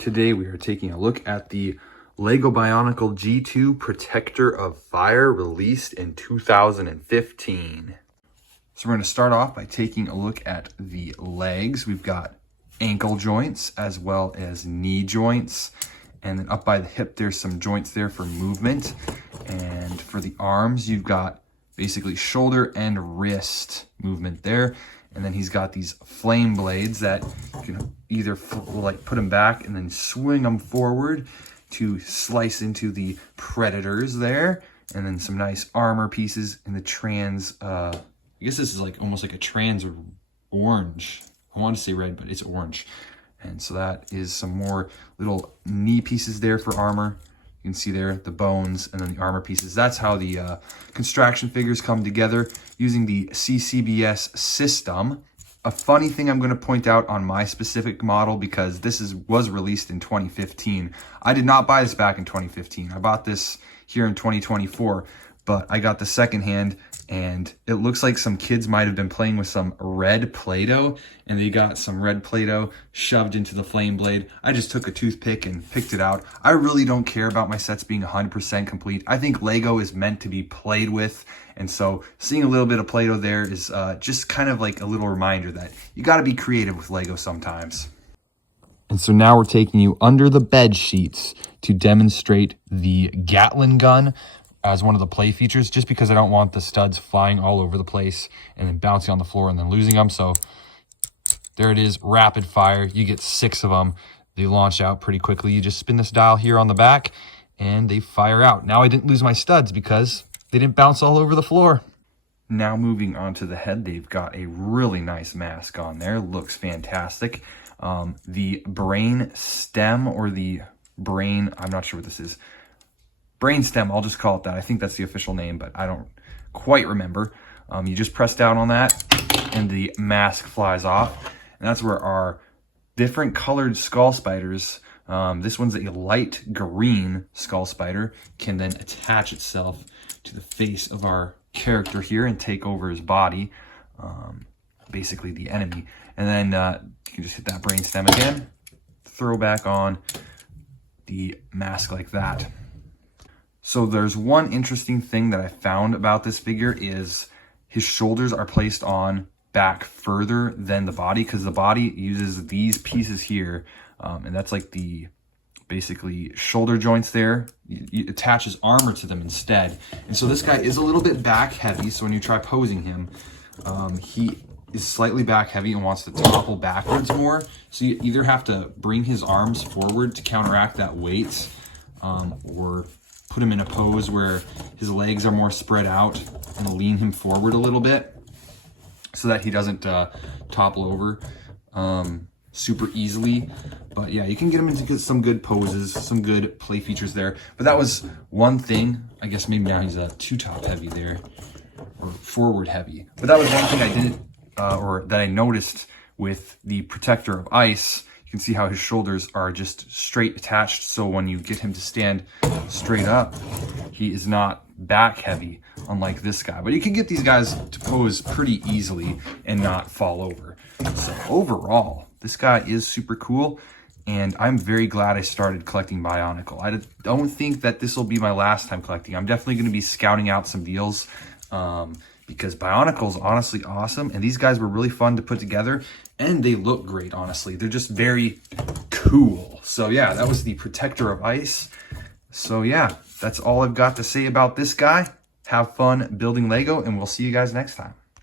Today we are taking a look at the LEGO Bionicle G2 Protector of Fire, released in 2015. So we're going to start off by taking a look at the legs. We've got ankle joints as well as knee joints. And then up by the hip, there's some joints there for movement. And for the arms, you've got basically shoulder and wrist movement there. And then he's got these flame blades that you can either like put them back and then swing them forward to slice into the predators there. And then some nice armor pieces in the trans, I guess this is like almost like a trans orange. I want to say red, but it's orange. And so that is some more little knee pieces there for armor. You can see there the bones and then the armor pieces. That's how the construction figures come together using the CCBS system. A funny thing I'm going to point out on my specific model, because this was released in 2015. I did not buy this back in 2015. I bought this here in 2024, but I got the secondhand, and it looks like some kids might have been playing with some red Play-Doh, and they got some red Play-Doh shoved into the flame blade. I just took a toothpick and picked it out. I really don't care about my sets being 100% complete. I think Lego is meant to be played with, and so seeing a little bit of Play-Doh there is just kind of like a little reminder that you got to be creative with Lego sometimes. And so now we're taking you under the bed sheets to demonstrate the Gatling gun as one of the play features, just because I don't want the studs flying all over the place and then bouncing on the floor and then losing them. So there it is, rapid fire. You get 6 of them. They launch out pretty quickly. You just spin this dial here on the back and they fire out. Now I didn't lose my studs because they didn't bounce all over the floor. Now moving on to the head, they've got a really nice mask on there. Looks fantastic. The brain stem, or the brain, I'm not sure what this is. Brainstem, I'll just call it that. I think that's the official name, but I don't quite remember. You just press down on that and the mask flies off. And that's where our different colored skull spiders, this one's a light green skull spider, can then attach itself to the face of our character here and take over his body, basically the enemy. And then you can just hit that brainstem again, throw back on the mask like that. So there's one interesting thing that I found about this figure is his shoulders are placed on back further than the body, because the body uses these pieces here, and that's like the basically shoulder joints there. It attaches armor to them instead. And so this guy is a little bit back heavy, so when you try posing him, he is slightly back heavy and wants to topple backwards more. So you either have to bring his arms forward to counteract that weight, or put him in a pose where his legs are more spread out and lean him forward a little bit so that he doesn't topple over super easily. But yeah, you can get him into some good poses, some good play features there. But that was one thing. I guess maybe now he's too top heavy there, or forward heavy. But that was one thing I didn't, or that I noticed with the Protector of Ice. You can see how his shoulders are just straight attached, so when you get him to stand straight up, he is not back heavy, unlike this guy. But you can get these guys to pose pretty easily and not fall over. So overall, this guy is super cool, and I'm very glad I started collecting Bionicle. I don't think that this will be my last time collecting. I'm definitely going to be scouting out some deals, because Bionicle is honestly awesome, and these guys were really fun to put together, and they look great, honestly. They're just very cool. So yeah, that was the Protector of Ice. So yeah, that's all I've got to say about this guy. Have fun building Lego, and we'll see you guys next time.